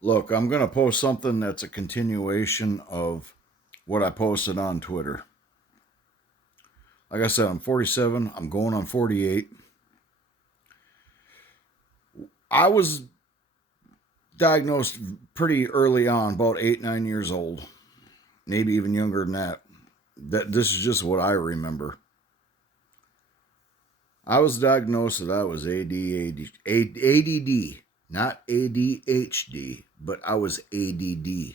Look, I'm going to post something that's a continuation of what I posted on Twitter. Like I said, I'm 47. I'm going on 48. I was diagnosed pretty early on, about 8, 9 years old, maybe even younger than that. This is just what I remember. I was diagnosed that I was ADD, not ADHD, but I was ADD.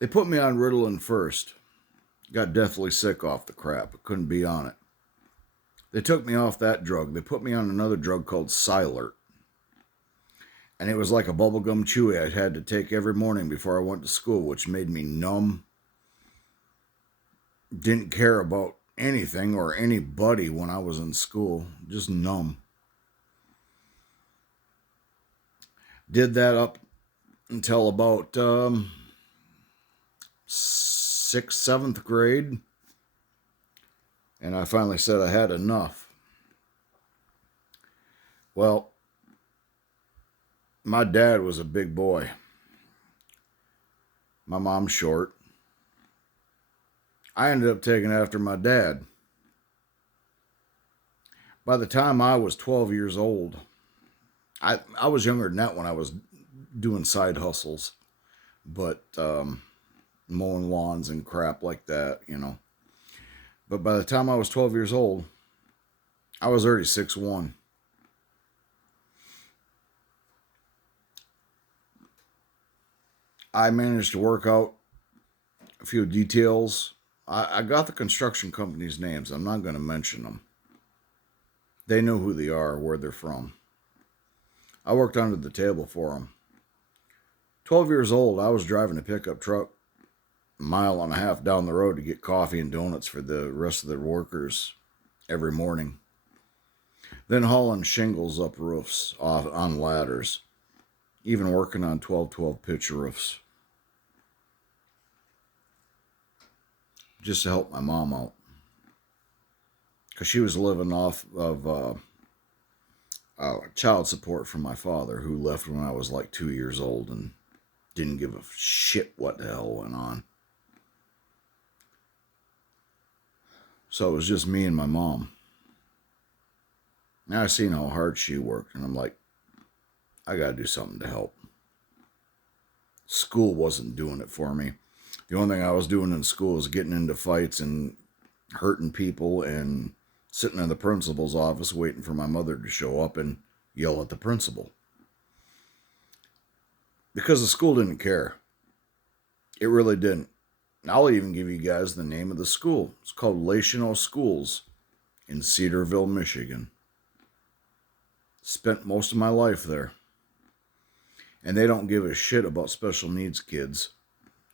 They put me on Ritalin first. Got deathly sick off the crap. I couldn't be on it. They took me off that drug. They put me on another drug called Silert. And it was like a bubblegum chewy I had to take every morning before I went to school, which made me numb. Didn't care about anything or anybody when I was in school. Just numb. Did that up until about sixth, seventh grade. And I finally said I had enough. Well, my dad was a big boy. My mom's short. I ended up taking after my dad. By the time I was 12 years old, I was younger than that when I was doing side hustles, but mowing lawns and crap like that. But by the time I was 12 years old, I was already 6'1". I managed to work out a few details. I got the construction company's names. I'm not going to mention them. They know who they are, where they're from. I worked under the table for them. 12 years old, I was driving a pickup truck a mile and a half down the road to get coffee and donuts for the rest of the workers every morning. Then hauling shingles up roofs off on ladders. Even working on 12-12 pitch roofs. Just to help my mom out. Because she was living off of child support from my father, who left when I was like 2 years old and didn't give a shit what the hell went on. So it was just me and my mom. Now I seen how hard she worked, and I'm like, I gotta do something to help. School wasn't doing it for me. The only thing I was doing in school was getting into fights and hurting people and sitting in the principal's office waiting for my mother to show up and yell at the principal. Because the school didn't care. It really didn't. I'll even give you guys the name of the school. It's called Lachino Schools in Cedarville, Michigan. Spent most of my life there. And they don't give a shit about special needs kids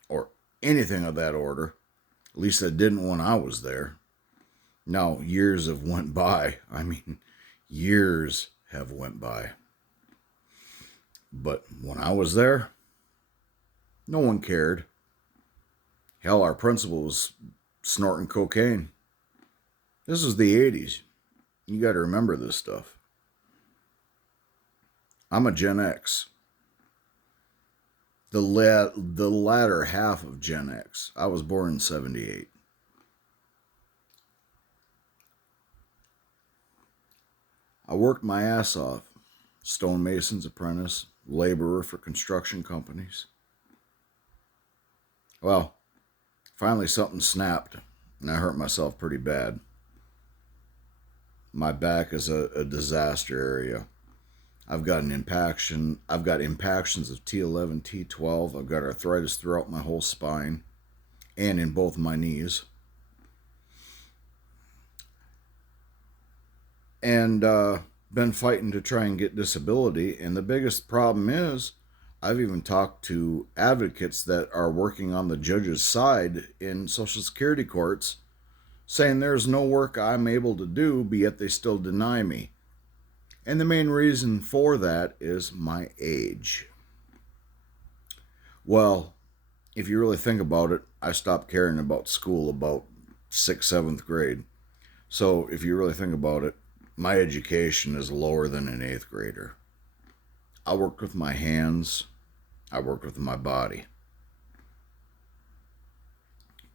or anything of that order. At least they didn't when I was there. Now, years have went by. I mean, years have went by. But when I was there, no one cared. Hell, our principal was snorting cocaine. This was the 80s. You got to remember this stuff. I'm a Gen X. The latter half of Gen X. I was born in 78. I worked my ass off. Stonemason's apprentice, laborer for construction companies. Well, finally something snapped, and I hurt myself pretty bad. My back is a disaster area. I've got an impaction. I've got impactions of T11, T12. I've got arthritis throughout my whole spine and in both my knees. And been fighting to try and get disability. And the biggest problem is I've even talked to advocates that are working on the judge's side in Social Security courts saying there's no work I'm able to do, but yet they still deny me. And the main reason for that is my age. Well, if you really think about it, I stopped caring about school about 6th, 7th grade. So if you really think about it, my education is lower than an 8th grader. I worked with my hands. I worked with my body.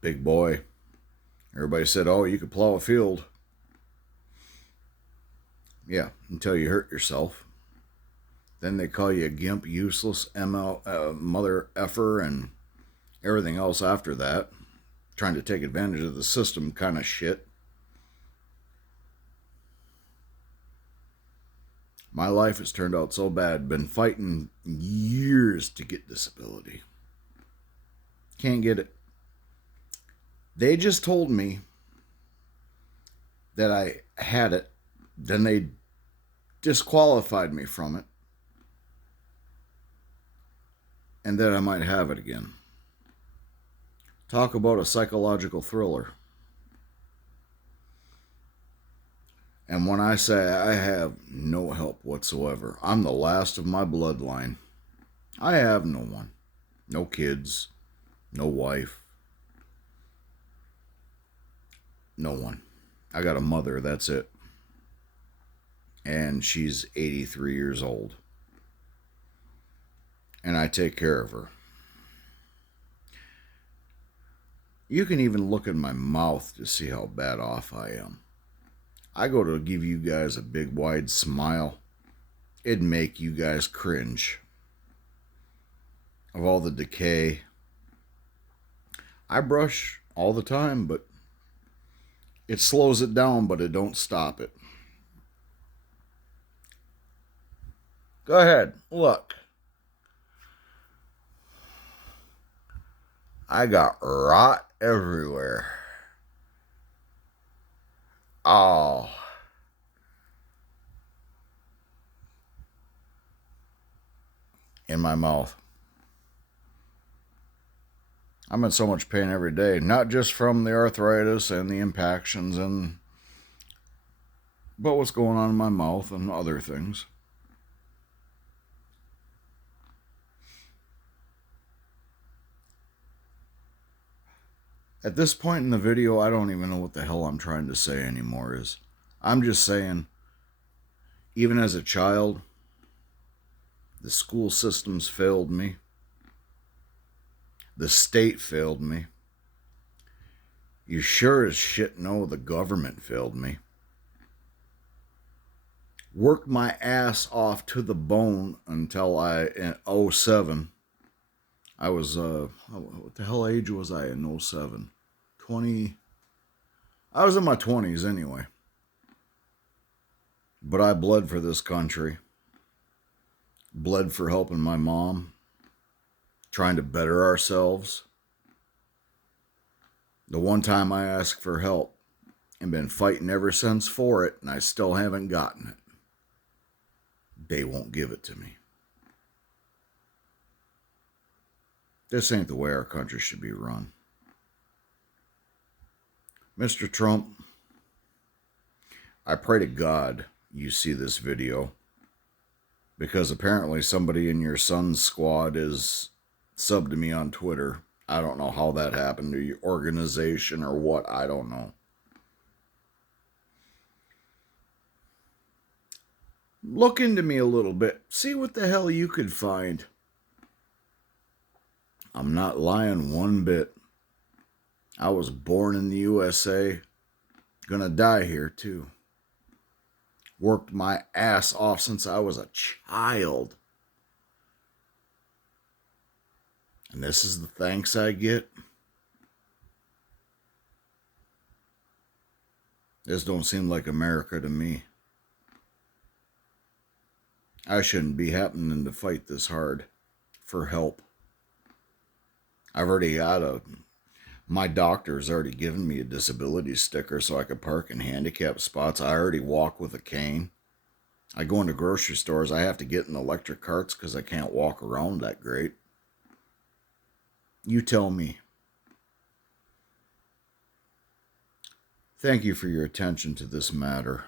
Big boy. Everybody said, oh, you could plow a field. Yeah, until you hurt yourself. Then they call you a gimp, useless, mother effer, and everything else after that. Trying to take advantage of the system kind of shit. My life has turned out so bad. Been fighting years to get disability. Can't get it. They just told me that I had it. Then they disqualified me from it. And that I might have it again. Talk about a psychological thriller. And when I say I have no help whatsoever, I'm the last of my bloodline. I have no one. No kids. No wife. No one. I got a mother, that's it. And she's 83 years old. And I take care of her. You can even look in my mouth to see how bad off I am. I go to give you guys a big wide smile. It'd make you guys cringe. Of all the decay. I brush all the time, but it slows it down, but it don't stop it. Go ahead, look. I got rot everywhere. Oh. In my mouth. I'm in so much pain every day, not just from the arthritis and the impactions but what's going on in my mouth and other things. At this point in the video, I don't even know what the hell I'm trying to say anymore. I'm just saying, even as a child, the school systems failed me. The state failed me. You sure as shit know the government failed me. Worked my ass off to the bone until in 07, I was, what the hell age was I in 07? 20, I was in my 20s anyway. But I bled for this country. Bled for helping my mom. Trying to better ourselves. The one time I asked for help and been fighting ever since for it, and I still haven't gotten it. They won't give it to me. This ain't the way our country should be run. Mr. Trump, I pray to God you see this video, because apparently somebody in your son's squad is subbed to me on Twitter. I don't know how that happened, to your organization or what, I don't know. Look into me a little bit. See what the hell you could find. I'm not lying one bit. I was born in the USA. Gonna die here too. Worked my ass off since I was a child. And this is the thanks I get. This don't seem like America to me. I shouldn't be happening to fight this hard for help. I've already got my doctor's already given me a disability sticker so I could park in handicapped spots. I already walk with a cane. I go into grocery stores. I have to get in electric carts because I can't walk around that great. You tell me. Thank you for your attention to this matter.